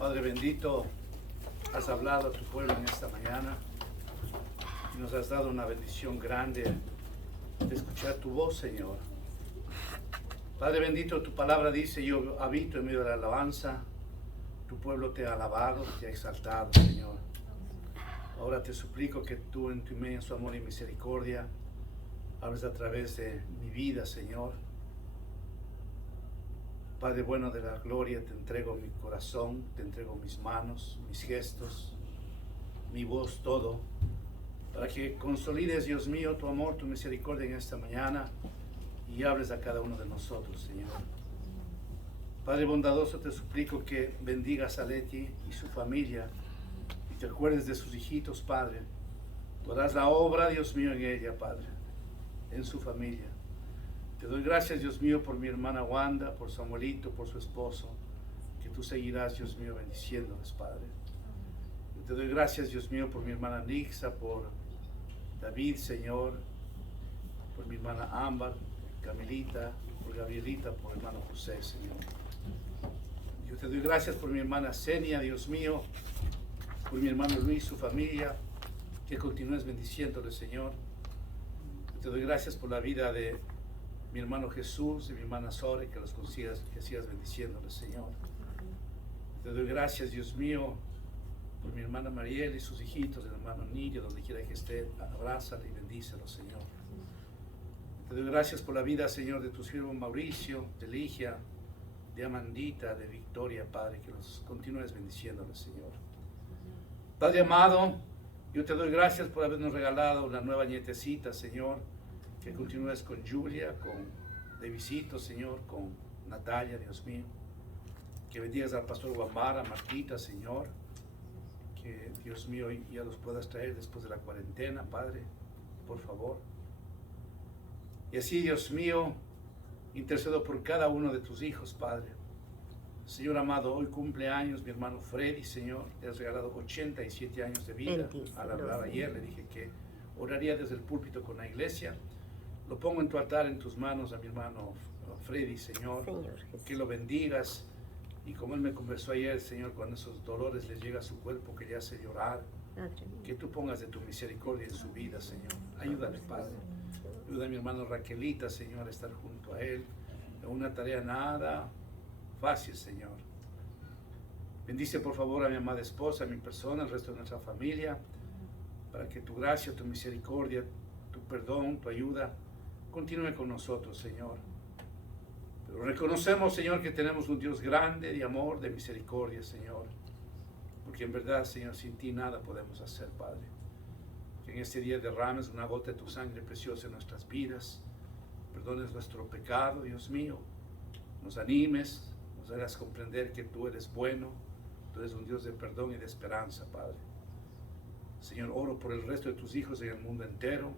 Padre bendito, has hablado a tu pueblo en esta mañana y nos has dado una bendición grande de escuchar tu voz, Señor. Padre bendito, tu palabra dice: yo habito en medio de la alabanza, tu pueblo te ha alabado, te ha exaltado, Señor. Ahora te suplico que tú en tu inmenso amor y misericordia hables a través de mi vida, Señor. Padre bueno de la gloria, te entrego mi corazón, te entrego mis manos, mis gestos, mi voz, todo, para que consolides, Dios mío, tu amor, tu misericordia en esta mañana y hables a cada uno de nosotros, Señor. Padre bondadoso, te suplico que bendigas a Leti y su familia y te acuerdes de sus hijitos, Padre. Tú harás la obra, Dios mío, en ella, Padre, en su familia. Te doy gracias, Dios mío, por mi hermana Wanda, por Samuelito, por su esposo, que tú seguirás, Dios mío, bendiciéndoles, Padre. Yo te doy gracias, Dios mío, por mi hermana Nixa, por David, Señor, por mi hermana Ámbar, Camilita, por Gabrielita, por hermano José, Señor. Yo te doy gracias por mi hermana Senia, Dios mío, por mi hermano Luis, su familia, que continúes bendiciéndoles, Señor. Yo te doy gracias por la vida de mi hermano Jesús y mi hermana Sore, que los consigas, que sigas bendiciéndoles, Señor. Te doy gracias, Dios mío, por mi hermana Mariel y sus hijitos, el hermano Niño, donde quiera que esté, abrázale y bendícelos, Señor. Te doy gracias por la vida, Señor, de tu siervo Mauricio, de Ligia, de Amandita, de Victoria, Padre, que los continúes bendiciéndoles, Señor. Padre amado, yo te doy gracias por habernos regalado una nueva nietecita, Señor, que continúes con Julia, con Davidito, Señor, con Natalia, Dios mío. Que bendigas al pastor Guambara, Martita, Señor. Que, Dios mío, ya los puedas traer después de la cuarentena, Padre, por favor. Y así, Dios mío, intercedo por cada uno de tus hijos, Padre. Señor amado, hoy cumple años mi hermano Freddy, Señor. Te has regalado 87 años de vida. Al hablar ayer le dije que oraría desde el púlpito con la iglesia. Lo pongo en tu altar, en tus manos, a mi hermano Freddy, Señor, que lo bendigas. Y como él me conversó ayer, Señor, cuando esos dolores les llega a su cuerpo, que le hace llorar, que tú pongas de tu misericordia en su vida, Señor. Ayúdale, Padre. Ayuda a mi hermano Raquelita, Señor, a estar junto a él. Es una tarea nada fácil, Señor. Bendice, por favor, a mi amada esposa, a mi persona, al resto de nuestra familia, para que tu gracia, tu misericordia, tu perdón, tu ayuda continúe con nosotros, Señor. Pero reconocemos, Señor, que tenemos un Dios grande, de amor, de misericordia, Señor. Porque en verdad, Señor, sin ti nada podemos hacer, Padre. Que en este día derrames una gota de tu sangre preciosa en nuestras vidas. Perdones nuestro pecado, Dios mío. Nos animes, nos hagas comprender que tú eres bueno. Tú eres un Dios de perdón y de esperanza, Padre. Señor, oro por el resto de tus hijos en el mundo entero.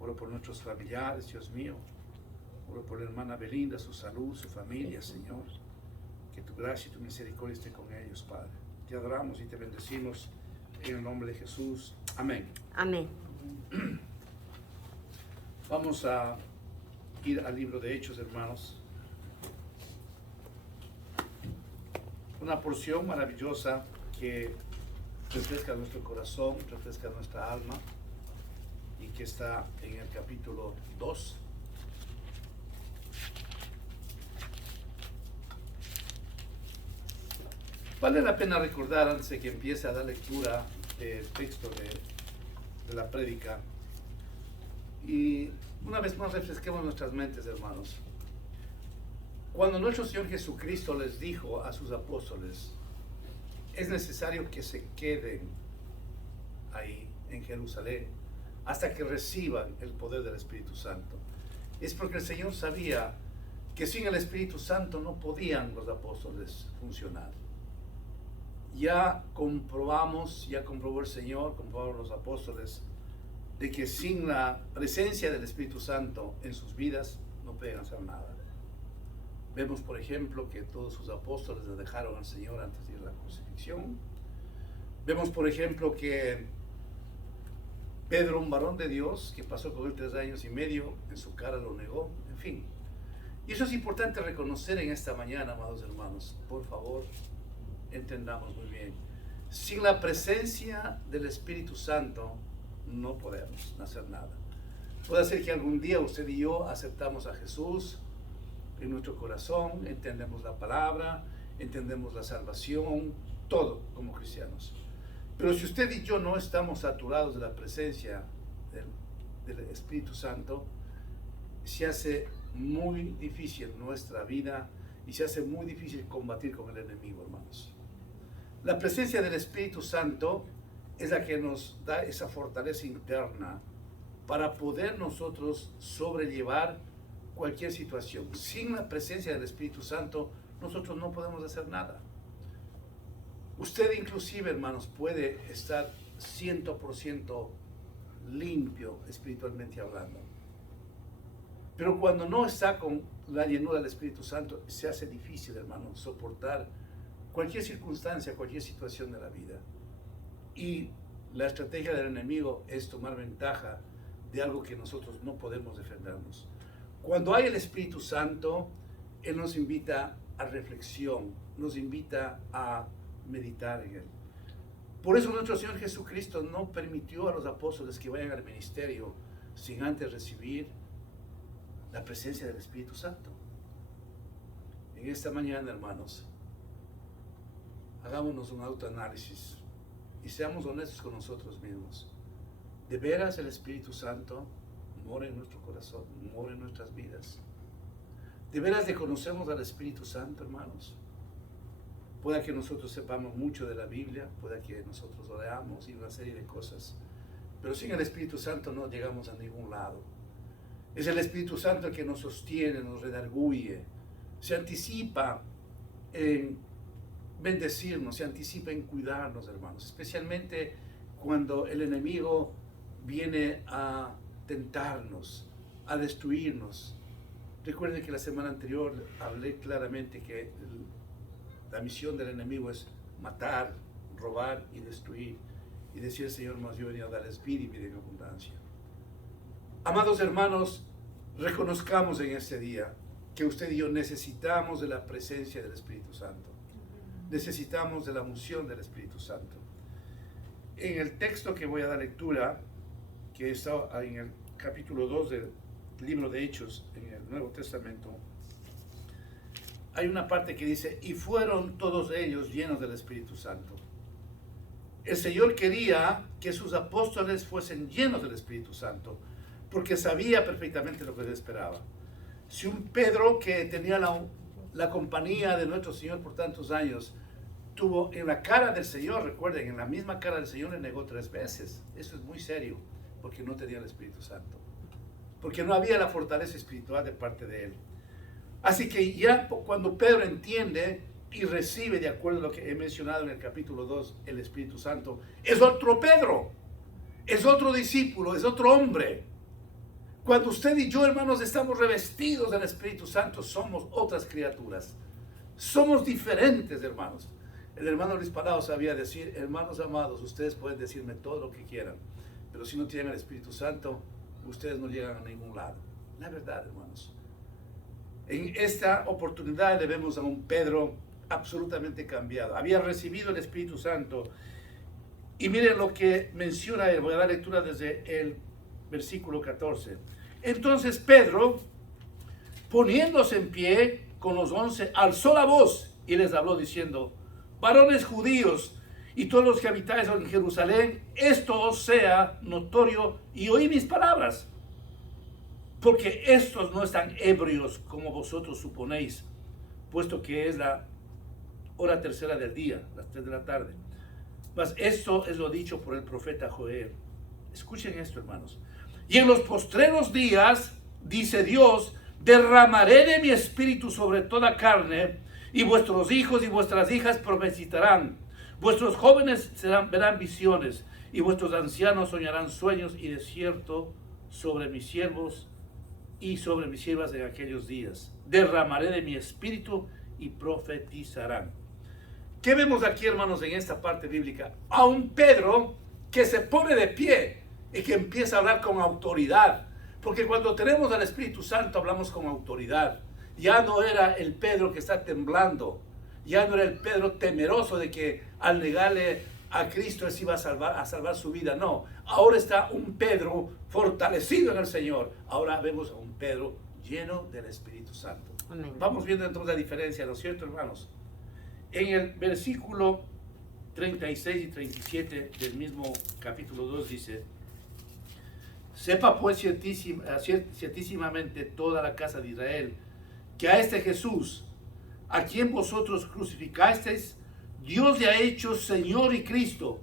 Oro por nuestros familiares, Dios mío. Oro por la hermana Belinda, su salud, su familia, Señor. Que tu gracia y tu misericordia esté con ellos, Padre. Te adoramos y te bendecimos en el nombre de Jesús. Amén. Amén. Vamos a ir al libro de Hechos, hermanos. Una porción maravillosa que refresca nuestro corazón, refresca nuestra alma, y que está en el capítulo 2. Vale la pena recordar, antes de que empiece a dar lectura del texto de la prédica, y una vez más refresquemos nuestras mentes, hermanos. Cuando nuestro Señor Jesucristo les dijo a sus apóstoles: es necesario que se queden ahí en Jerusalén hasta que reciban el poder del Espíritu Santo, es porque el Señor sabía que sin el Espíritu Santo no podían los apóstoles funcionar. Ya comprobamos, ya comprobó el Señor, comprobaron los apóstoles, de que sin la presencia del Espíritu Santo en sus vidas no pueden hacer nada. Vemos, por ejemplo, que todos sus apóstoles le dejaron al Señor antes de ir a la crucifixión. Vemos, por ejemplo, que Pedro, un varón de Dios, que pasó con él 3 años y medio, en su cara lo negó, en fin. Y eso es importante reconocer en esta mañana, amados hermanos. Por favor, entendamos muy bien. Sin la presencia del Espíritu Santo no podemos hacer nada. Puede ser que algún día usted y yo aceptamos a Jesús en nuestro corazón, entendemos la palabra, entendemos la salvación, todo como cristianos. Pero si usted y yo no estamos saturados de la presencia del Espíritu Santo, se hace muy difícil nuestra vida y se hace muy difícil combatir con el enemigo, hermanos. La presencia del Espíritu Santo es la que nos da esa fortaleza interna para poder nosotros sobrellevar cualquier situación. Sin la presencia del Espíritu Santo, nosotros no podemos hacer nada. Usted inclusive, hermanos, puede estar 100% limpio espiritualmente hablando. Pero cuando no está con la llenura del Espíritu Santo, se hace difícil, hermano, soportar cualquier circunstancia, cualquier situación de la vida. Y la estrategia del enemigo es tomar ventaja de algo que nosotros no podemos defendernos. Cuando hay el Espíritu Santo, Él nos invita a reflexión, nos invita a meditar en Él. Por eso nuestro Señor Jesucristo no permitió a los apóstoles que vayan al ministerio sin antes recibir la presencia del Espíritu Santo. En esta mañana, hermanos, hagámonos un autoanálisis y seamos honestos con nosotros mismos. ¿De veras el Espíritu Santo mora en nuestro corazón, mora en nuestras vidas? ¿De veras le conocemos al Espíritu Santo, hermanos? Pueda que nosotros sepamos mucho de la Biblia, pueda que nosotros lo leamos y una serie de cosas, pero sin el Espíritu Santo no llegamos a ningún lado. Es el Espíritu Santo el que nos sostiene, nos redarguye, se anticipa en bendecirnos, se anticipa en cuidarnos, hermanos, especialmente cuando el enemigo viene a tentarnos, a destruirnos. Recuerden que la semana anterior hablé claramente que la misión del enemigo es matar, robar y destruir. Y decía el Señor, más yo venía a darles vida y vida en abundancia. Amados hermanos, reconozcamos en este día que usted y yo necesitamos de la presencia del Espíritu Santo. Necesitamos de la unción del Espíritu Santo. En el texto que voy a dar lectura, que está en el capítulo 2 del libro de Hechos, en el Nuevo Testamento, hay una parte que dice, y fueron todos ellos llenos del Espíritu Santo. El Señor quería que sus apóstoles fuesen llenos del Espíritu Santo, porque sabía perfectamente lo que les esperaba. Si un Pedro que tenía la compañía de nuestro Señor por tantos años, tuvo en la cara del Señor, recuerden, en la misma cara del Señor le negó 3 veces. Eso es muy serio, porque no tenía el Espíritu Santo. Porque no había la fortaleza espiritual de parte de Él. Así que ya cuando Pedro entiende y recibe, de acuerdo a lo que he mencionado en el capítulo 2, el Espíritu Santo, es otro Pedro, es otro discípulo, es otro hombre. Cuando usted y yo, hermanos, estamos revestidos del Espíritu Santo, somos otras criaturas. Somos diferentes, hermanos. El hermano Luis Palau sabía decir, hermanos amados, ustedes pueden decirme todo lo que quieran, pero si no tienen el Espíritu Santo, ustedes no llegan a ningún lado. La verdad, hermanos. En esta oportunidad le vemos a un Pedro absolutamente cambiado. Había recibido el Espíritu Santo. Y miren lo que menciona él. Voy a dar lectura desde el versículo 14. Entonces Pedro, poniéndose en pie con los 11, alzó la voz y les habló diciendo, varones judíos y todos los que habitáis en Jerusalén, esto os sea notorio y oí mis palabras. Porque estos no están ebrios como vosotros suponéis, puesto que es la hora tercera del día, las 3 de la tarde. Mas esto es lo dicho por el profeta Joel. Escuchen esto, hermanos. Y en los postreros días, dice Dios, derramaré de mi espíritu sobre toda carne, y vuestros hijos y vuestras hijas profetizarán. Vuestros jóvenes verán visiones, y vuestros ancianos soñarán sueños, y de cierto sobre mis siervos y sobre mis siervas en aquellos días derramaré de mi espíritu y profetizarán. ¿Qué vemos aquí, hermanos, en esta parte bíblica? A un Pedro que se pone de pie y que empieza a hablar con autoridad, porque cuando tenemos al Espíritu Santo hablamos con autoridad. Ya no era el Pedro que está temblando, Ya no era el Pedro temeroso de que al negarle a Cristo él se iba a salvar su vida. No, ahora está un Pedro fortalecido en el Señor. Ahora vemos a un Pedro lleno del Espíritu Santo. Amén. Vamos viendo entonces la diferencia, ¿no es cierto, hermanos? En el versículo 36 y 37 del mismo capítulo 2 dice: sepa pues ciertísimamente toda la casa de Israel que a este Jesús, a quien vosotros crucificasteis, Dios le ha hecho Señor y Cristo.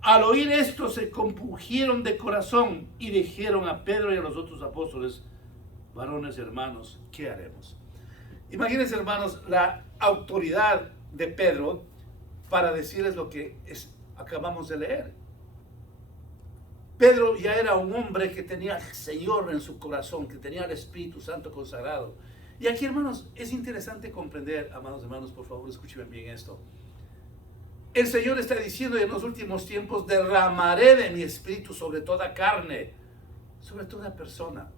Al oír esto se compungieron de corazón y dijeron a Pedro y a los otros apóstoles: varones hermanos, ¿qué haremos? Imagínense, hermanos, la autoridad de Pedro para decirles lo que acabamos de leer. Pedro ya era un hombre que tenía al Señor en su corazón, que tenía el Espíritu Santo consagrado. Y aquí, hermanos, es interesante comprender, amados hermanos, por favor, escuchen bien esto. El Señor está diciendo: en los últimos tiempos derramaré de mi Espíritu sobre toda carne, sobre toda persona.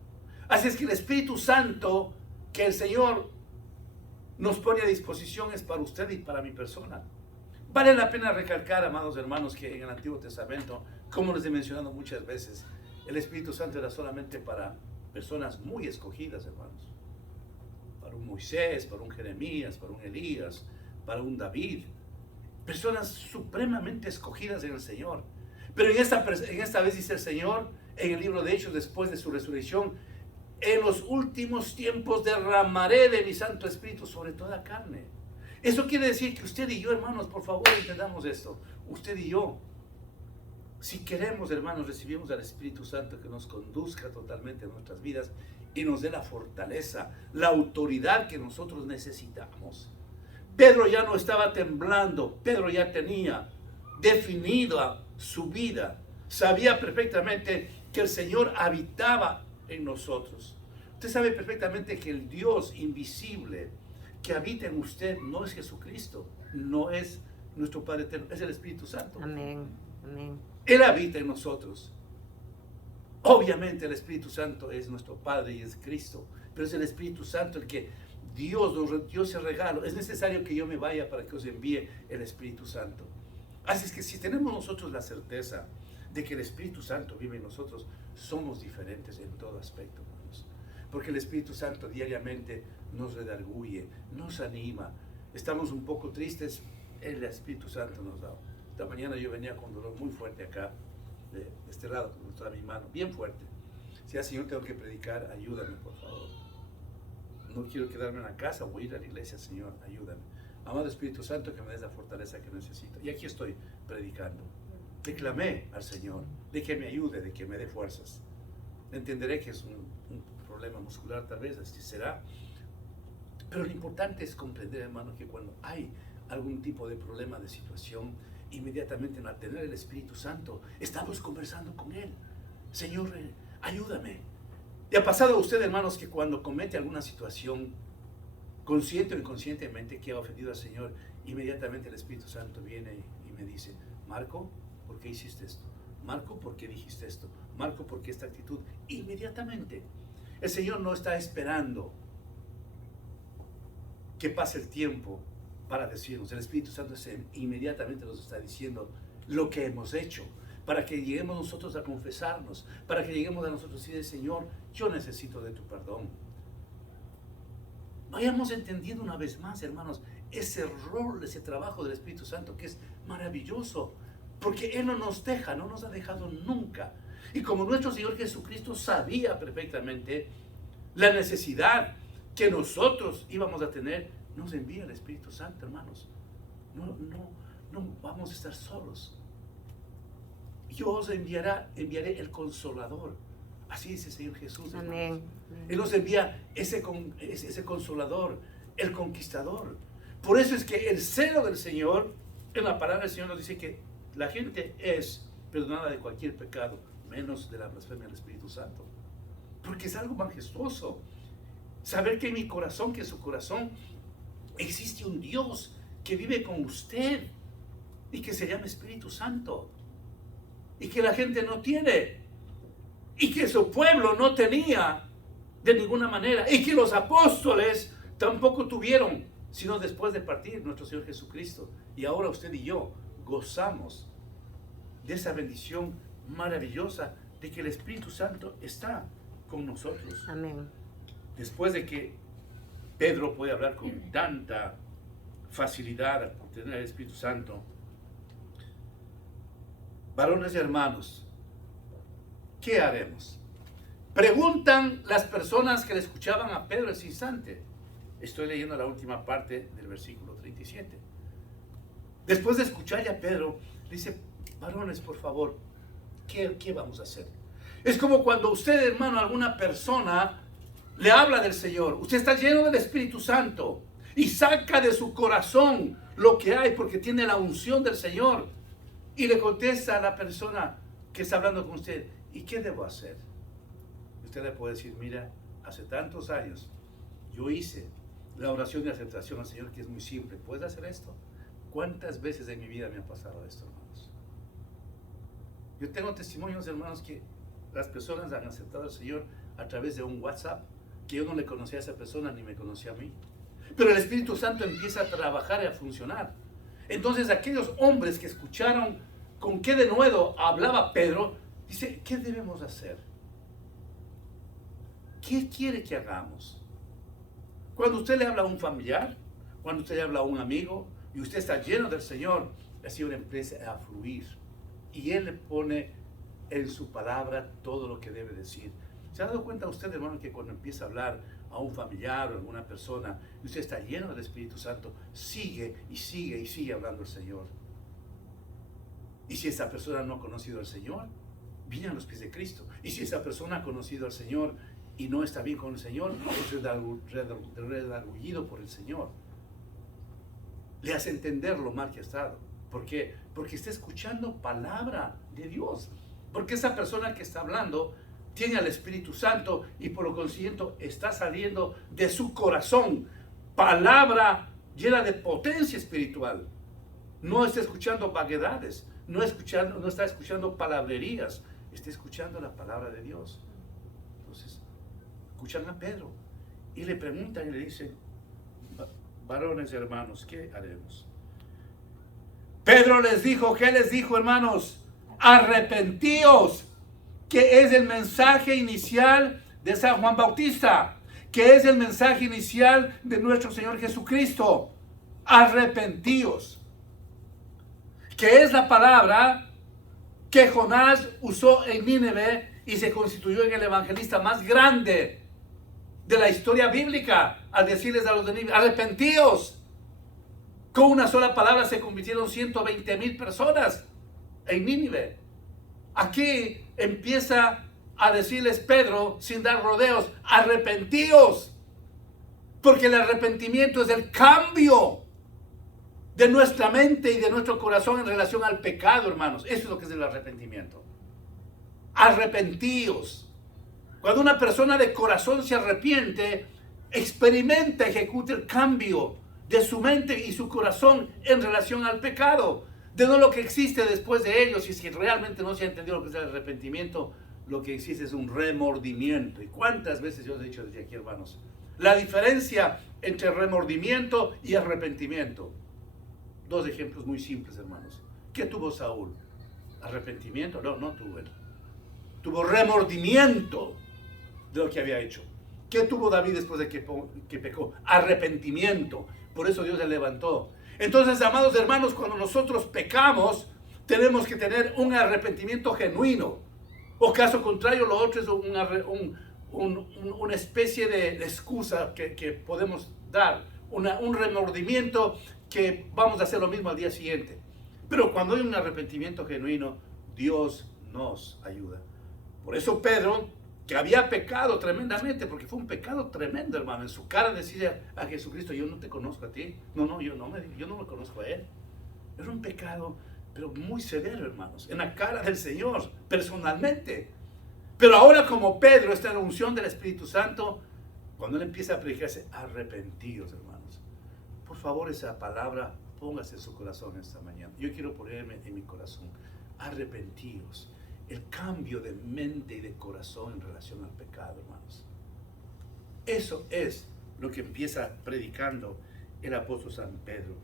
Así es que el Espíritu Santo que el Señor nos pone a disposición es para usted y para mi persona. Vale la pena recalcar, amados hermanos, que en el Antiguo Testamento, como les he mencionado muchas veces, el Espíritu Santo era solamente para personas muy escogidas, hermanos. Para un Moisés, para un Jeremías, para un Elías, para un David. Personas supremamente escogidas en el Señor. Pero en esta vez dice el Señor, en el libro de Hechos, después de su resurrección: en los últimos tiempos derramaré de mi Santo Espíritu sobre toda carne. Eso quiere decir que usted y yo, hermanos, por favor, entendamos esto. Usted y yo, si queremos, hermanos, recibimos al Espíritu Santo que nos conduzca totalmente en nuestras vidas y nos dé la fortaleza, la autoridad que nosotros necesitamos. Pedro ya no estaba temblando. Pedro ya tenía definida su vida. Sabía perfectamente que el Señor habitaba en nosotros. Usted sabe perfectamente que el Dios invisible que habita en usted no es Jesucristo, no es nuestro Padre eterno, es el Espíritu Santo. Amén. Amén. Él habita en nosotros. Obviamente el Espíritu Santo es nuestro Padre y es Cristo, pero es el Espíritu Santo el que Dios nos dio ese regalo. Es necesario que yo me vaya para que os envíe el Espíritu Santo. Así es que si tenemos nosotros la certeza de que el Espíritu Santo vive en nosotros, somos diferentes en todo aspecto, hermanos. Porque el Espíritu Santo diariamente nos redarguye, nos anima. Estamos un poco tristes, el Espíritu Santo nos da. Esta mañana yo venía con dolor muy fuerte acá, de este lado, donde está mi mano, bien fuerte. Si Señor, tengo que predicar, ayúdame, por favor. No quiero quedarme en la casa, voy a ir a la iglesia, Señor, ayúdame. Amado Espíritu Santo, que me des la fortaleza que necesito. Y aquí estoy predicando. Le clamé al Señor de que me ayude, de que me dé fuerzas. Entenderé que es un problema muscular, tal vez, así será. Pero lo importante es comprender, hermano, que cuando hay algún tipo de problema, de situación, inmediatamente al tener el Espíritu Santo, estamos conversando con Él. Señor, ayúdame. ¿Le ha pasado a usted, hermanos, que cuando comete alguna situación, consciente o inconscientemente, que ha ofendido al Señor, inmediatamente el Espíritu Santo viene y me dice: Marco, ¿por qué hiciste esto? Marco, ¿por qué dijiste esto? Marco, ¿por qué esta actitud? Inmediatamente. El Señor no está esperando que pase el tiempo para decirnos. El Espíritu Santo inmediatamente nos está diciendo lo que hemos hecho, para que lleguemos nosotros a confesarnos, para que lleguemos a nosotros y decir: Señor, yo necesito de tu perdón. Vayamos entendiendo una vez más, hermanos, ese rol, ese trabajo del Espíritu Santo, que es maravilloso, porque Él no nos deja, no nos ha dejado nunca. Y como nuestro Señor Jesucristo sabía perfectamente la necesidad que nosotros íbamos a tener, nos envía el Espíritu Santo, hermanos. No vamos a estar solos. Yo os enviaré el Consolador. Así dice el Señor Jesús. Amén. Él nos envía ese Consolador, el Conquistador. Por eso es que el celo del Señor, en la palabra del Señor nos dice que la gente es perdonada de cualquier pecado, menos de la blasfemia del Espíritu Santo. Porque es algo majestuoso. Saber que en mi corazón, que en su corazón, existe un Dios que vive con usted y que se llama Espíritu Santo. Y que la gente no tiene. Y que su pueblo no tenía de ninguna manera. Y que los apóstoles tampoco tuvieron. sino después de partir nuestro Señor Jesucristo. Y ahora usted y yo gozamos de esa bendición maravillosa de que el Espíritu Santo está con nosotros. Amén. Después de que Pedro puede hablar con tanta facilidad por tener el Espíritu Santo, varones y hermanos, ¿qué haremos? Preguntan las personas que le escuchaban a Pedro ese instante. Estoy leyendo la última parte del versículo 37. Después de escuchar ya a Pedro, dice, varones, por favor, ¿qué vamos a hacer? Es como cuando usted, hermano, a alguna persona le habla del Señor. Usted está lleno del Espíritu Santo y saca de su corazón lo que hay porque tiene la unción del Señor. Y le contesta a la persona que está hablando con usted, ¿y qué debo hacer? Usted le puede decir, mira, hace tantos años yo hice la oración de aceptación al Señor, que es muy simple. ¿Puedes hacer esto? ¿Cuántas veces en mi vida me ha pasado esto, hermanos? Yo tengo testimonios, hermanos, que las personas han aceptado al Señor a través de un WhatsApp, que yo no le conocía a esa persona ni me conocía a mí. Pero el Espíritu Santo empieza a trabajar y a funcionar. Entonces aquellos hombres que escucharon con qué denuedo hablaba Pedro, dice, ¿qué debemos hacer? ¿Qué quiere que hagamos? Cuando usted le habla a un familiar, cuando usted le habla a un amigo, y usted está lleno del Señor, el Señor empieza a fluir. Y Él le pone en su palabra todo lo que debe decir. ¿Se ha dado cuenta usted, hermano, que cuando empieza a hablar a un familiar o a alguna persona, y usted está lleno del Espíritu Santo, sigue y sigue y sigue hablando el Señor? Y si esa persona no ha conocido al Señor, viene a los pies de Cristo. Y si esa persona ha conocido al Señor y no está bien con el Señor, es redargullido por el Señor. Le hace entender lo mal que ha estado. ¿Por qué? Porque está escuchando palabra de Dios. Porque esa persona que está hablando tiene al Espíritu Santo y por lo consiguiente está saliendo de su corazón palabra llena de potencia espiritual. No está escuchando vaguedades, no está escuchando palabrerías, está escuchando la palabra de Dios. Entonces, escuchan a Pedro y le preguntan y le dicen, varones y hermanos, ¿qué haremos? Pedro les dijo, ¿qué les dijo, hermanos? Arrepentíos, que es el mensaje inicial de San Juan Bautista, que es el mensaje inicial de nuestro Señor Jesucristo. Arrepentíos, que es la palabra que Jonás usó en Nínive y se constituyó en el evangelista más grande de la historia bíblica, al decirles a los de Nínive, arrepentíos. Con una sola palabra se convirtieron 120,000 personas en Nínive. Aquí empieza a decirles Pedro, sin dar rodeos, arrepentíos. Porque el arrepentimiento es el cambio de nuestra mente y de nuestro corazón en relación al pecado, hermanos. Eso es lo que es el arrepentimiento. Arrepentíos. Cuando una persona de corazón se arrepiente, experimenta, ejecuta el cambio de su mente y su corazón en relación al pecado, de no lo que existe después de ellos. Y si realmente no se ha entendido lo que es el arrepentimiento, lo que existe es un remordimiento. ¿Y cuántas veces yo he dicho desde aquí, hermanos? La diferencia entre remordimiento y arrepentimiento. Dos ejemplos muy simples, hermanos. ¿Qué tuvo Saúl? ¿Arrepentimiento? No tuvo él. Tuvo remordimiento de lo que había hecho. ¿Qué tuvo David después de que pecó? Arrepentimiento. Por eso Dios le levantó. Entonces, amados hermanos, cuando nosotros pecamos, tenemos que tener un arrepentimiento genuino. O caso contrario, lo otro es una especie de excusa que podemos dar. Un remordimiento que vamos a hacer lo mismo al día siguiente. Pero cuando hay un arrepentimiento genuino, Dios nos ayuda. Por eso Pedro, que había pecado tremendamente, porque fue un pecado tremendo, hermano, en su cara decirle a Jesucristo, yo no te conozco a ti, yo no lo conozco a él. Era un pecado, pero muy severo, hermanos, en la cara del Señor, personalmente. Pero ahora, como Pedro está en la unción del Espíritu Santo, cuando él empieza a predicarse, arrepentidos, hermanos. Por favor, esa palabra, póngase en su corazón esta mañana. Yo quiero ponerme en mi corazón, arrepentidos. El cambio de mente y de corazón en relación al pecado, hermanos. Eso es lo que empieza predicando el apóstol San Pedro.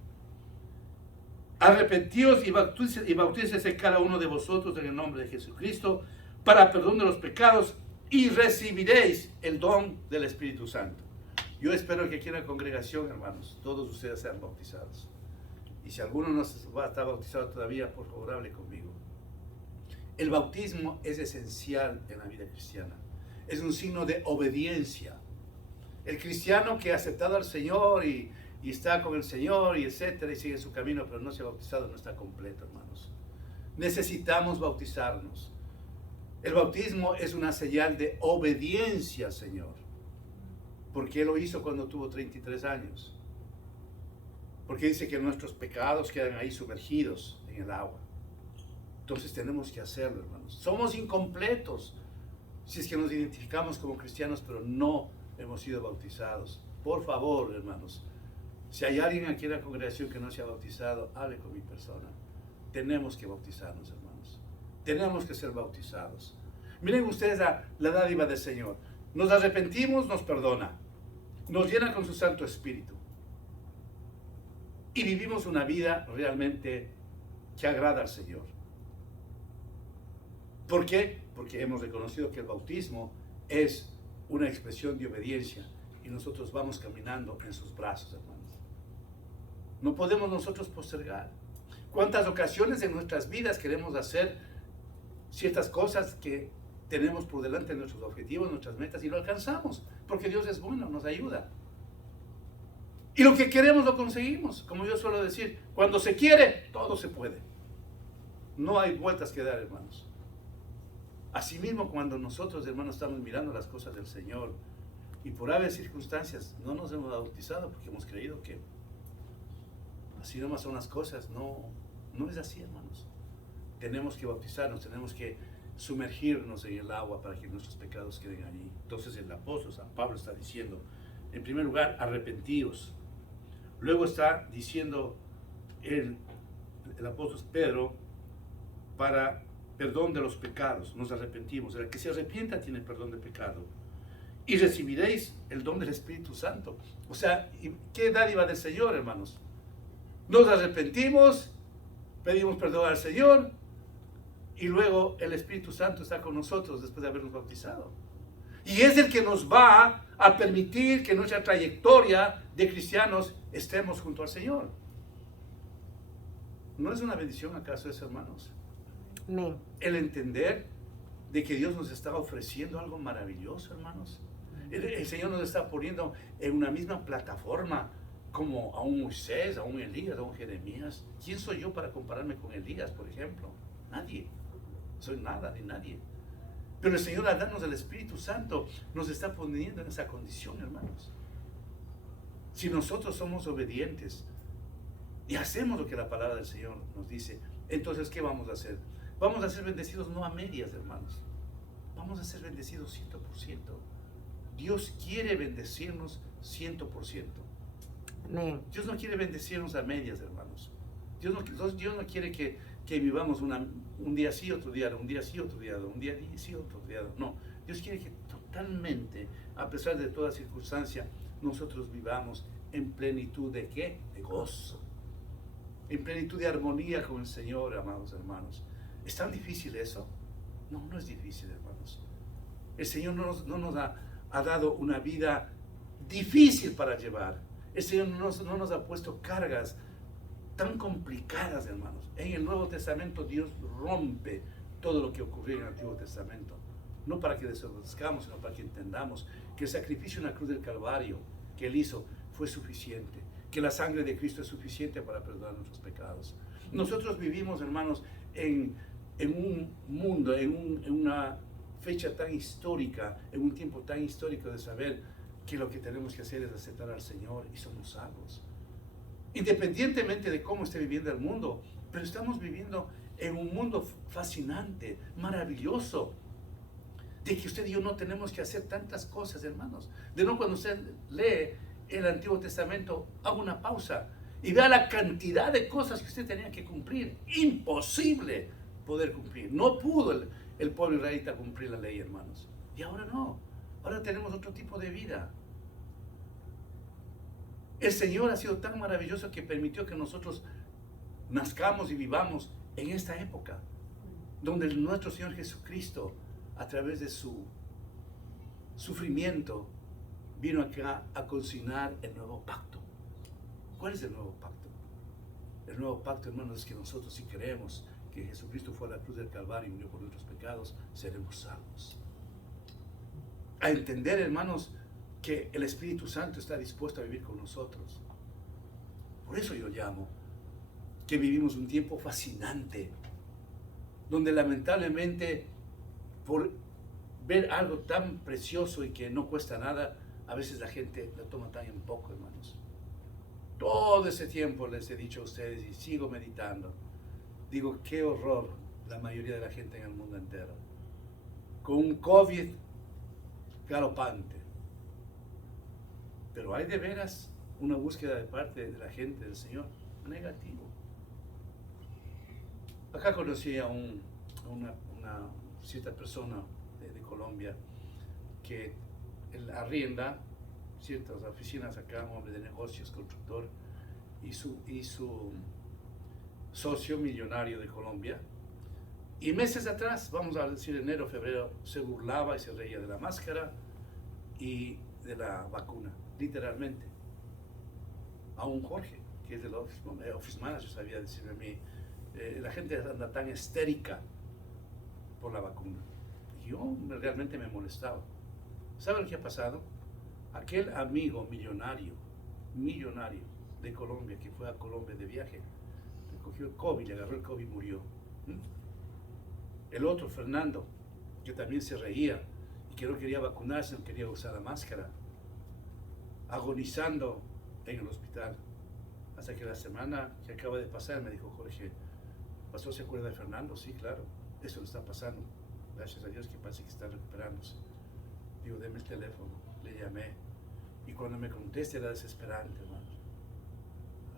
Arrepentíos y bautícese cada uno de vosotros en el nombre de Jesucristo para perdón de los pecados y recibiréis el don del Espíritu Santo. Yo espero que aquí en la congregación, hermanos, todos ustedes sean bautizados. Y si alguno no va a estar bautizado todavía, por favor, hable conmigo. El bautismo es esencial en la vida cristiana. Es un signo de obediencia. El cristiano que ha aceptado al Señor y está con el Señor y etcétera, y sigue su camino, pero no se ha bautizado, no está completo, hermanos. Necesitamos bautizarnos. El bautismo es una señal de obediencia al Señor. Porque Él lo hizo cuando tuvo 33 años. Porque dice que nuestros pecados quedan ahí sumergidos en el agua. Entonces tenemos que hacerlo, hermanos. Somos incompletos si es que nos identificamos como cristianos, pero no hemos sido bautizados. Por favor, hermanos, si hay alguien aquí en la congregación que no se ha bautizado, hable con mi persona. Tenemos que bautizarnos, hermanos. Tenemos que ser bautizados. Miren ustedes la dádiva del Señor. Nos arrepentimos, nos perdona. Nos llena con su Santo Espíritu. Y vivimos una vida realmente que agrada al Señor. ¿Por qué? Porque hemos reconocido que el bautismo es una expresión de obediencia y nosotros vamos caminando en sus brazos, hermanos. No podemos nosotros postergar. ¿Cuántas ocasiones en nuestras vidas queremos hacer ciertas cosas que tenemos por delante nuestros objetivos, nuestras metas y lo alcanzamos? Porque Dios es bueno, nos ayuda. Y lo que queremos lo conseguimos. Como yo suelo decir, cuando se quiere, todo se puede. No hay vueltas que dar, hermanos. Asimismo, cuando nosotros, hermanos, estamos mirando las cosas del Señor y por haber circunstancias no nos hemos bautizado porque hemos creído que así nomás son las cosas, no es así, hermanos. Tenemos que bautizarnos, tenemos que sumergirnos en el agua para que nuestros pecados queden allí. Entonces el apóstol San Pablo está diciendo, en primer lugar, arrepentíos. Luego está diciendo el apóstol Pedro, para perdón de los pecados, nos arrepentimos. El que se arrepienta tiene perdón de pecado. Y recibiréis el don del Espíritu Santo. O sea, ¿qué dádiva del Señor, hermanos? Nos arrepentimos, pedimos perdón al Señor, y luego el Espíritu Santo está con nosotros después de habernos bautizado. Y es el que nos va a permitir que en nuestra trayectoria de cristianos estemos junto al Señor. ¿No es una bendición acaso eso, hermanos? Amén. El entender de que Dios nos está ofreciendo algo maravilloso, hermanos. El Señor nos está poniendo en una misma plataforma como a un Moisés, a un Elías, a un Jeremías. ¿Quién soy yo para compararme con Elías, por ejemplo? Nadie. Soy nada ni nadie. Pero el Señor, al darnos el Espíritu Santo, nos está poniendo en esa condición, hermanos. Si nosotros somos obedientes y hacemos lo que la palabra del Señor nos dice, entonces, ¿qué vamos a hacer? Vamos a ser bendecidos no a medias, hermanos. Vamos a ser bendecidos 100%. Dios quiere bendecirnos 100%. Amén. Dios no quiere bendecirnos a medias, hermanos. Dios no quiere que vivamos un día sí, otro día no, un día sí, otro día no, un día sí, otro día no. No, Dios quiere que totalmente, a pesar de toda circunstancia, nosotros vivamos en plenitud de ¿qué? De gozo. En plenitud de armonía con el Señor, amados hermanos. ¿Es tan difícil eso? No, no es difícil, hermanos. El Señor no nos ha dado una vida difícil para llevar. El Señor no nos ha puesto cargas tan complicadas, hermanos. En el Nuevo Testamento Dios rompe todo lo que ocurrió en el Antiguo Testamento. No para que desobedezcamos, sino para que entendamos que el sacrificio en la cruz del Calvario que Él hizo fue suficiente. Que la sangre de Cristo es suficiente para perdonar nuestros pecados. Nosotros vivimos, hermanos, en un mundo, en una fecha tan histórica, en un tiempo tan histórico de saber que lo que tenemos que hacer es aceptar al Señor y somos salvos. Independientemente de cómo esté viviendo el mundo, pero estamos viviendo en un mundo fascinante, maravilloso, de que usted y yo no tenemos que hacer tantas cosas, hermanos. De no, cuando usted lee el Antiguo Testamento, haga una pausa y vea la cantidad de cosas que usted tenía que cumplir. Imposible poder cumplir. No pudo el pueblo israelita cumplir la ley, hermanos. Y ahora no. Ahora tenemos otro tipo de vida. El Señor ha sido tan maravilloso que permitió que nosotros nazcamos y vivamos en esta época, donde nuestro Señor Jesucristo, a través de su sufrimiento, vino acá a consignar el nuevo pacto. ¿Cuál es el nuevo pacto? El nuevo pacto, hermanos, es que nosotros, si creemos que Jesucristo fue a la cruz del Calvario y murió por nuestros pecados, seremos salvos. A entender, hermanos, que el Espíritu Santo está dispuesto a vivir con nosotros. Por eso yo llamo que vivimos un tiempo fascinante, donde lamentablemente por ver algo tan precioso y que no cuesta nada, a veces la gente lo toma tan en poco, hermanos. Todo ese tiempo les he dicho a ustedes y sigo meditando. Digo, qué horror la mayoría de la gente en el mundo entero. Con un COVID galopante. Pero hay de veras una búsqueda de parte de la gente del Señor negativo. Acá conocí a una cierta persona de Colombia que él arrienda ciertas oficinas acá, un hombre de negocios, constructor, y su socio millonario de Colombia. Y meses atrás, vamos a decir enero, febrero, se burlaba y se reía de la máscara y de la vacuna, literalmente. A un Jorge, que es del office manager, sabía decirme a mí, la gente anda tan histérica por la vacuna. Y yo realmente me molestaba. ¿Saben qué ha pasado? Aquel amigo millonario de Colombia, que fue a Colombia de viaje, le cogió el COVID, le agarró el COVID y murió. El otro, Fernando, que también se reía y que no quería vacunarse, no quería usar la máscara, agonizando en el hospital. Hasta que la semana que acaba de pasar me dijo, Jorge, ¿pastor se acuerda de Fernando? Sí, claro, eso le está pasando. Gracias a Dios que parece que está recuperándose. Digo, deme el teléfono. Le llamé. Y cuando me conteste era desesperante, hermano.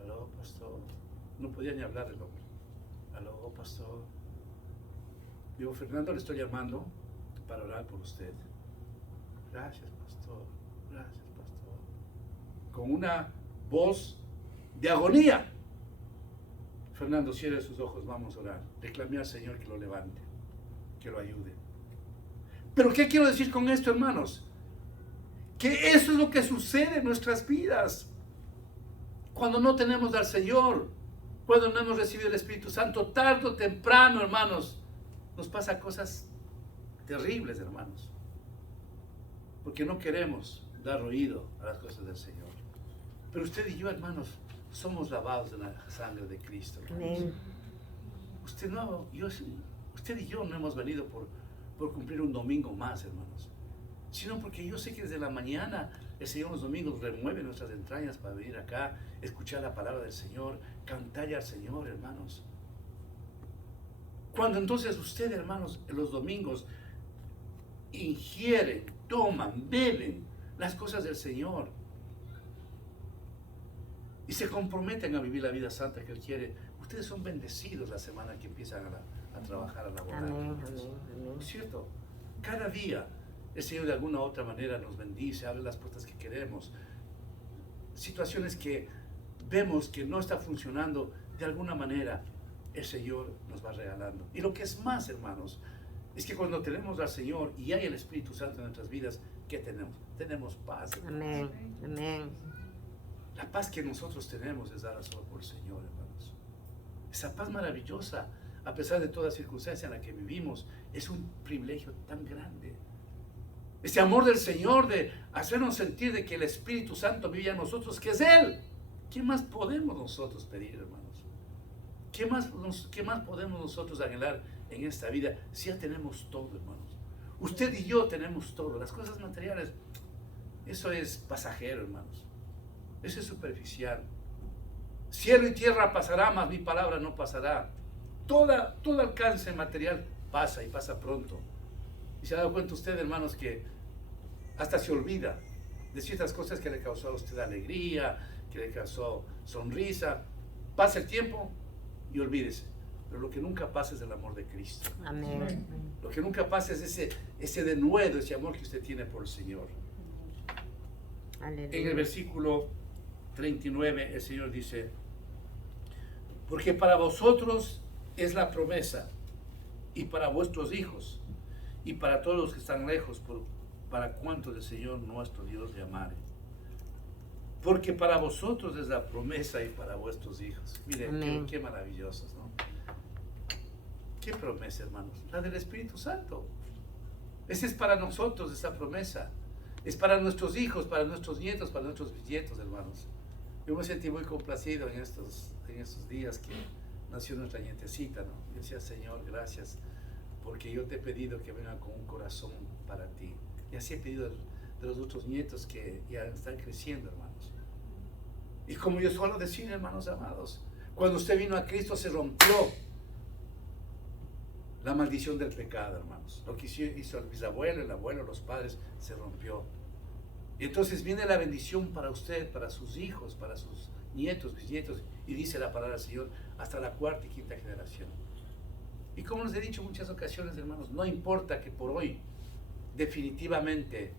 Aló, pastor. No podía ni hablar del hombre. Aló, pastor. Digo, Fernando, le estoy llamando para orar por usted. Gracias, pastor. Gracias, pastor. Con una voz de agonía. Fernando, cierre sus ojos, vamos a orar. Reclamé al Señor que lo levante, que lo ayude. Pero ¿qué quiero decir con esto, hermanos? Que eso es lo que sucede en nuestras vidas. Cuando no tenemos al Señor, cuando no hemos recibido el Espíritu Santo, tarde o temprano, hermanos, nos pasa cosas terribles, hermanos. Porque no queremos dar oído a las cosas del Señor. Pero usted y yo, hermanos, somos lavados de la sangre de Cristo. Amén. Usted y yo no hemos venido por cumplir un domingo más, hermanos, sino porque yo sé que desde la mañana el Señor los domingos remueve nuestras entrañas para venir acá, escuchar la palabra del Señor, cantarle al Señor, hermanos. Cuando entonces usted, hermanos, en los domingos ingieren, toman, beben las cosas del Señor y se comprometen a vivir la vida santa que Él quiere, ustedes son bendecidos la semana que empiezan a trabajar, a laborar. Amén, ¿No amén. es cierto? Cada día el Señor de alguna u otra manera nos bendice, abre las puertas que queremos. Situaciones que vemos que no está funcionando, de alguna manera el Señor nos va regalando. Y lo que es más, hermanos, es que cuando tenemos al Señor y hay el Espíritu Santo en nuestras vidas, ¿qué tenemos? Tenemos paz. Amén, amén. La paz que nosotros tenemos es dada solo por el Señor, hermanos. Esa paz maravillosa, a pesar de toda circunstancia en la que vivimos, es un privilegio tan grande. Ese amor del Señor de hacernos sentir de que el Espíritu Santo vive en nosotros, que es Él. ¿Qué más podemos nosotros pedir, hermanos? ¿Qué más podemos nosotros anhelar en esta vida si ya tenemos todo, hermanos? Usted y yo tenemos todo. Las cosas materiales, eso es pasajero, hermanos. Eso es superficial. Cielo y tierra pasará, mas mi palabra no pasará. Todo alcance material pasa y pasa pronto. Y se ha dado cuenta usted, hermanos, que hasta se olvida de ciertas cosas que le causó a usted alegría, que le causó sonrisa. Pasa el tiempo y olvídese. Pero lo que nunca pasa es el amor de Cristo. Amén. Lo que nunca pasa es ese denuedo, ese amor que usted tiene por el Señor. Aleluya. En el versículo 39 el Señor dice, porque para vosotros es la promesa, y para vuestros hijos, y para todos los que están lejos, para cuantos el Señor nuestro Dios llamare. Porque para vosotros es la promesa y para vuestros hijos. Miren, qué maravillosos, ¿no? ¿Qué promesa, hermanos? La del Espíritu Santo. Esa es para nosotros, esa promesa. Es para nuestros hijos, para nuestros nietos, para nuestros bisnietos, hermanos. Yo me sentí muy complacido en estos días que nació nuestra nietecita, ¿no? Yo decía, Señor, gracias, porque yo te he pedido que vengan con un corazón para ti. Y así he pedido de los otros nietos que ya están creciendo, hermanos. Y como yo suelo decir, hermanos amados, cuando usted vino a Cristo se rompió la maldición del pecado, hermanos. Lo que hizo el bisabuelo, el abuelo, los padres, se rompió. Y entonces viene la bendición para usted, para sus hijos, para sus nietos, bisnietos, y dice la palabra del Señor, hasta la cuarta y quinta generación. Y como les he dicho en muchas ocasiones, hermanos, no importa que por hoy definitivamente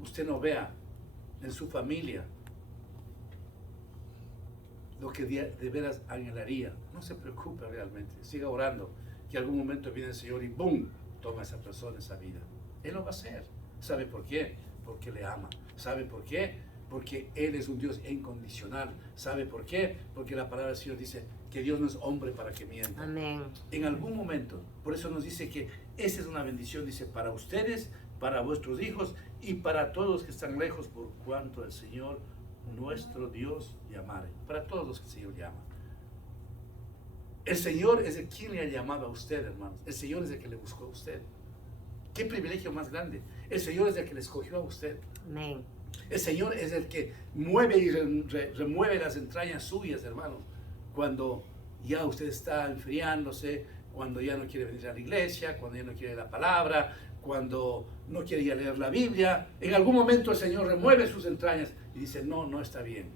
usted no vea en su familia lo que de veras anhelaría, no se preocupe realmente, siga orando, que algún momento viene el Señor y ¡boom!, toma a esa persona, esa vida. Él lo va a hacer. ¿Sabe por qué? Porque le ama. ¿Sabe por qué? Porque Él es un Dios incondicional. ¿Sabe por qué? Porque la palabra del Señor dice que Dios no es hombre para que mienta. Amén. En algún momento, por eso nos dice que esa es una bendición, dice, para ustedes, para vuestros hijos y para todos los que están lejos, por cuanto el Señor nuestro Dios llamare. Para todos los que el Señor llama. El Señor es el quien le ha llamado a usted, hermanos. El Señor es el que le buscó a usted. Qué privilegio más grande. El Señor es el que le escogió a usted. Amén. El Señor es el que mueve y remueve las entrañas suyas, hermanos. Cuando ya usted está enfriándose, cuando ya no quiere venir a la iglesia, cuando ya no quiere la palabra, cuando no quiere ya leer la Biblia. En algún momento el Señor remueve sus entrañas y dice, no, no está bien.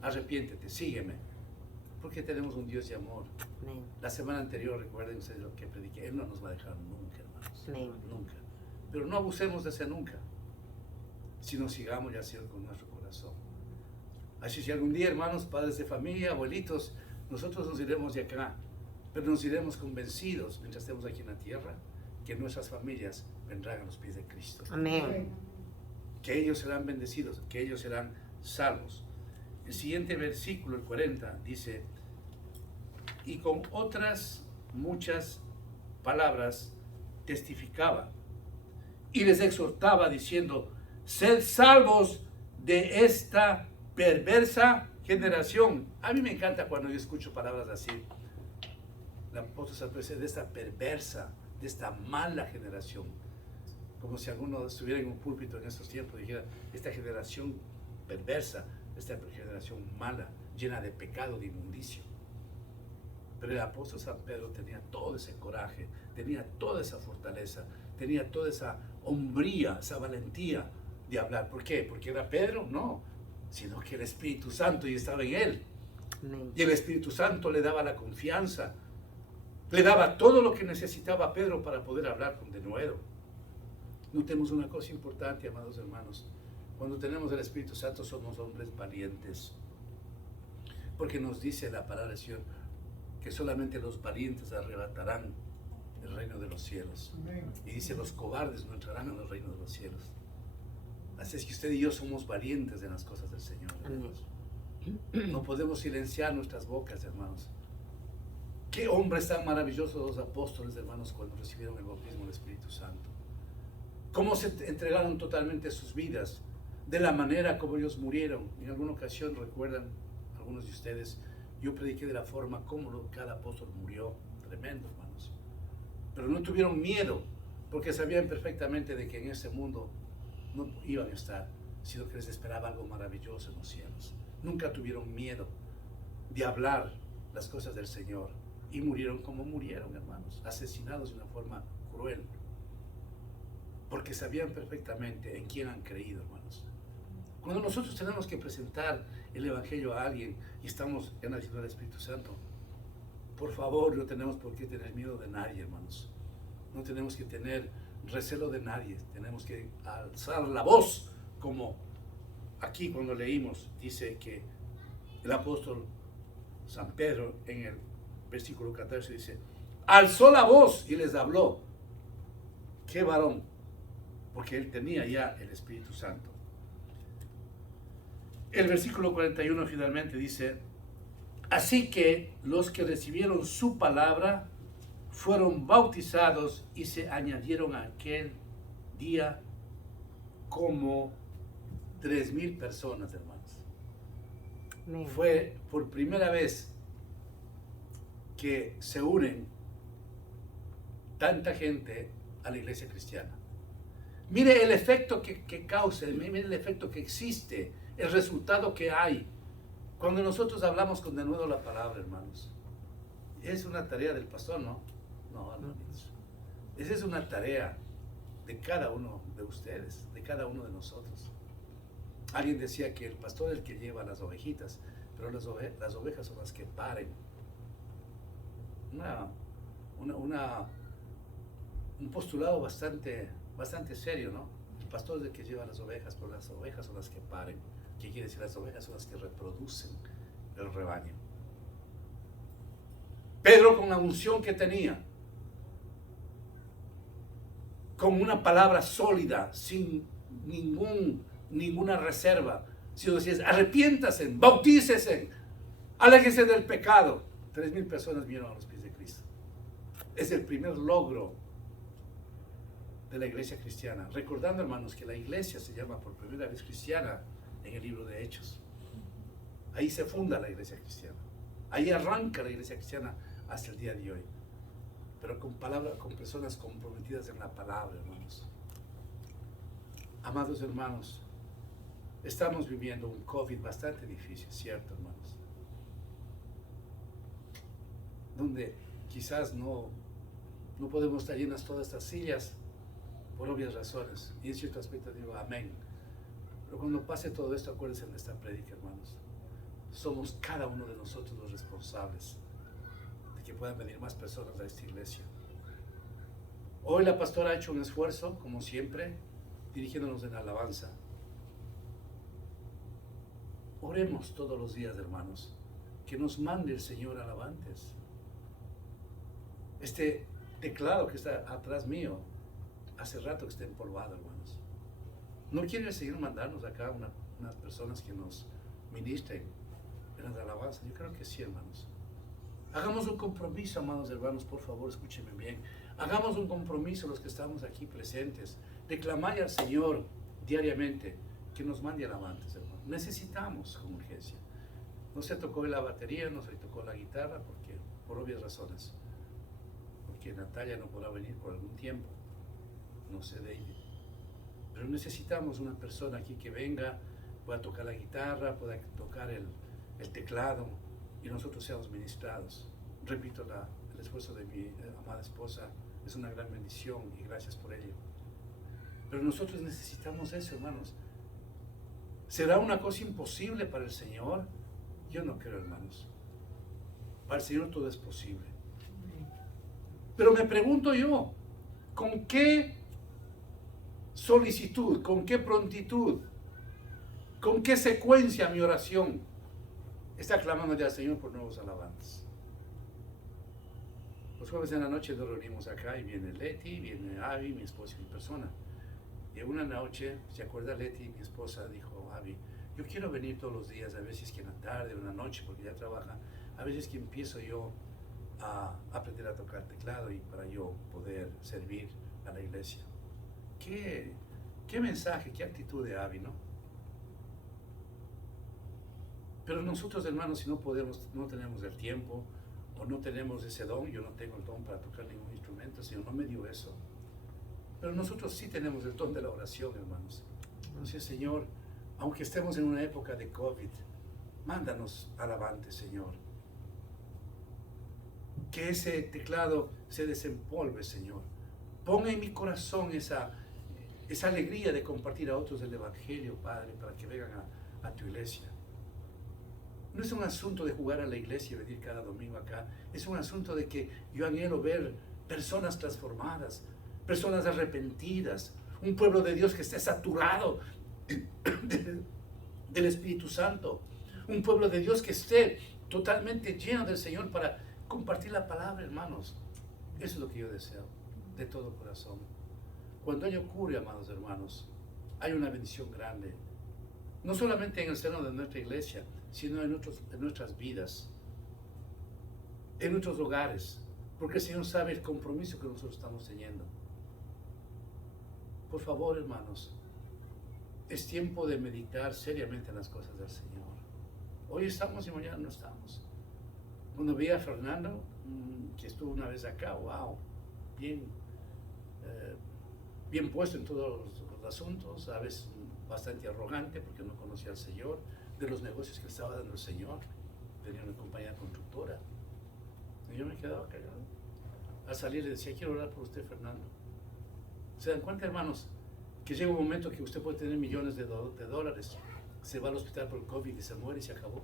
Arrepiéntete, sígueme. Porque tenemos un Dios de amor. Amén. La semana anterior, recuerden ustedes lo que prediqué, Él no nos va a dejar nunca, hermanos. Amén. Nunca. Pero no abusemos de ese nunca, sino sigamos ya Señor con nuestro corazón. Así si algún día, hermanos, padres de familia, abuelitos, nosotros nos iremos de acá, pero nos iremos convencidos mientras estemos aquí en la tierra, que nuestras familias vendrán a los pies de Cristo. Amén. Que ellos serán bendecidos, que ellos serán salvos. El siguiente versículo, el 40, dice, y con otras muchas palabras testificaba y les exhortaba diciendo, sed salvos de esta perversa generación. A mí me encanta cuando yo escucho palabras así. La apóstol dice, de esta perversa, de esta mala generación. Como si alguno estuviera en un púlpito en estos tiempos y dijera, esta generación perversa, esta generación mala, llena de pecado, de inmundicia. Pero el apóstol San Pedro tenía todo ese coraje, tenía toda esa fortaleza, tenía toda esa hombría, esa valentía de hablar. ¿Por qué? ¿Porque era Pedro? No, sino que el Espíritu Santo ya estaba en él. Amén. Y el Espíritu Santo le daba la confianza, le daba todo lo que necesitaba a Pedro para poder hablar con denuedo. Notemos una cosa importante, amados hermanos. Cuando tenemos el Espíritu Santo somos hombres valientes. Porque nos dice la palabra del Señor que solamente los valientes arrebatarán el reino de los cielos. Y dice, los cobardes no entrarán en el reino de los cielos. Así es que usted y yo somos valientes en las cosas del Señor, hermanos. No podemos silenciar nuestras bocas, hermanos. Qué hombres tan maravillosos los apóstoles, hermanos, cuando recibieron el bautismo del Espíritu Santo. Cómo se entregaron totalmente sus vidas, de la manera como ellos murieron. En alguna ocasión, recuerdan algunos de ustedes, yo prediqué de la forma como cada apóstol murió. Tremendo, hermanos. Pero no tuvieron miedo, porque sabían perfectamente de que en este mundo no iban a estar, sino que les esperaba algo maravilloso en los cielos. Nunca tuvieron miedo de hablar las cosas del Señor. Y murieron como murieron, hermanos, asesinados de una forma cruel. Porque sabían perfectamente en quién han creído, hermanos. Cuando nosotros tenemos que presentar el Evangelio a alguien y estamos en la ciudad del Espíritu Santo, por favor, no tenemos por qué tener miedo de nadie, hermanos. No tenemos que tener recelo de nadie. Tenemos que alzar la voz, como aquí cuando leímos, dice que El apóstol San Pedro en el versículo 14 dice, alzó la voz y les habló. ¿Qué varón? Porque él tenía ya el Espíritu Santo. El versículo 41 finalmente dice, así que los que recibieron su palabra fueron bautizados y se añadieron a aquel día como 3,000 personas, hermanos. Amén. Fue por primera vez que se unen tanta gente a la iglesia cristiana. Mire el efecto que causa, mire el efecto que existe, el resultado que hay cuando nosotros hablamos con denuedo la palabra, hermanos. Es una tarea del pastor, ¿no? No, hermanos. Esa es una tarea de cada uno de ustedes, de cada uno de nosotros. Alguien decía que el pastor es el que lleva las ovejitas, pero las ovejas son las que paren. Un postulado bastante serio, ¿no? El pastor es el que lleva las ovejas, pero las ovejas son las que paren. ¿Qué quiere decir? Las ovejas son las que reproducen el rebaño. Pedro, con la unción que tenía, con una palabra sólida, sin ninguna reserva, si decías, arrepiéntase, bautícese, aléjese del pecado. 3,000 personas vinieron a los pies de Cristo. Es el primer logro de la iglesia cristiana. Recordando, hermanos, que la iglesia se llama por primera vez cristiana en el libro de Hechos. Ahí se funda la iglesia cristiana. Ahí arranca la iglesia cristiana hasta el día de hoy. Pero con personas comprometidas en la palabra, hermanos. Amados hermanos, estamos viviendo un COVID bastante difícil, ¿cierto, hermanos? Donde quizás no podemos estar llenas todas estas sillas por obvias razones. Y en cierto aspecto digo amén. Pero cuando pase todo esto, acuérdense de esta prédica, hermanos. Somos cada uno de nosotros los responsables de que puedan venir más personas a esta iglesia. Hoy la pastora ha hecho un esfuerzo, como siempre, dirigiéndonos en alabanza. Oremos todos los días, hermanos, que nos mande el Señor alabantes. Este teclado que está atrás mío, hace rato que está empolvado, hermanos. ¿No quiere el Señor mandarnos acá unas personas que nos ministren en las alabanzas? Yo creo que sí, hermanos. Hagamos un compromiso, amados hermanos, por favor, escúchenme bien. Hagamos un compromiso los que estamos aquí presentes, de clamar al Señor diariamente que nos mande alabantes, hermanos. Necesitamos con urgencia. No se tocó la batería, no se tocó la guitarra, por obvias razones. Porque Natalia no podrá venir por algún tiempo. No sé de ella. Pero necesitamos una persona aquí que venga, pueda tocar la guitarra, pueda tocar el teclado y nosotros seamos ministrados. Repito, el esfuerzo de mi amada esposa es una gran bendición y gracias por ello. Pero nosotros necesitamos eso, hermanos. ¿Será una cosa imposible para el Señor? Yo no creo, hermanos. Para el Señor todo es posible. Pero me pregunto yo, ¿con qué solicitud, con qué prontitud, con qué secuencia mi oración está clamando al Señor por nuevos alabantes? Los jueves en la noche nos reunimos acá y viene Leti, viene Avi, mi esposa y mi persona. Y una noche, ¿se acuerda Leti? Mi esposa dijo, Avi, yo quiero venir todos los días, a veces que en la tarde o en la noche, porque ya trabaja, a veces que empiezo yo a aprender a tocar teclado y para yo poder servir a la iglesia. ¿Qué mensaje, qué actitud de Avi, ¿no? Pero nosotros, hermanos, si no tenemos el tiempo o no tenemos ese don, yo no tengo el don para tocar ningún instrumento, el Señor no me dio eso. Pero nosotros sí tenemos el don de la oración, hermanos. Entonces, Señor, aunque estemos en una época de COVID, mándanos alabantes, Señor. Que ese teclado se desempolve, Señor. Ponga en mi corazón esa alegría de compartir a otros el Evangelio, Padre, para que vengan a tu iglesia. No es un asunto de jugar a la iglesia y venir cada domingo acá. Es un asunto de que yo anhelo ver personas transformadas, personas arrepentidas, un pueblo de Dios que esté saturado del Espíritu Santo, Un pueblo de Dios que esté totalmente lleno del Señor para compartir la palabra, hermanos. Eso es lo que yo deseo, de todo corazón. Cuando ello ocurre, amados hermanos, hay una bendición grande. No solamente en el seno de nuestra iglesia, sino en nuestras vidas, en nuestros hogares, porque el Señor sabe el compromiso que nosotros estamos teniendo. Por favor, hermanos, es tiempo de meditar seriamente en las cosas del Señor. Hoy estamos y mañana no estamos. Cuando vi a Fernando, que estuvo una vez acá, wow, bien puesto en todos los asuntos, a veces bastante arrogante porque no conocía al Señor, de los negocios que estaba dando el Señor. Tenía una compañía constructora. Y yo me quedaba callado. Al salir le decía, quiero orar por usted, Fernando. ¿Se dan cuenta, hermanos? Que llega un momento que usted puede tener millones de dólares, se va al hospital por el COVID y se muere y se acabó.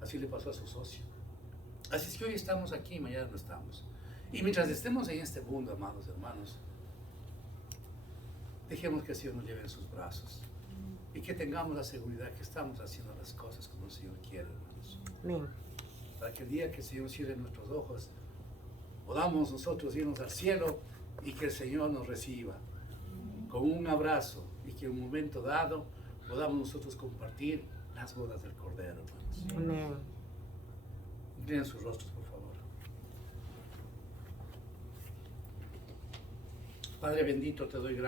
Así le pasó a su socio. Así es que hoy estamos aquí y mañana no estamos. Y mientras estemos en este mundo, amados hermanos, dejemos que el Señor nos lleve en sus brazos y que tengamos la seguridad que estamos haciendo las cosas como el Señor quiere, hermanos. Amén. Para que el día que el Señor cierre nuestros ojos, podamos nosotros irnos al cielo y que el Señor nos reciba con un abrazo y que en un momento dado podamos nosotros compartir las bodas del Cordero, hermanos. Amén. Inclinen sus rostros, por favor. Padre bendito, te doy gracias.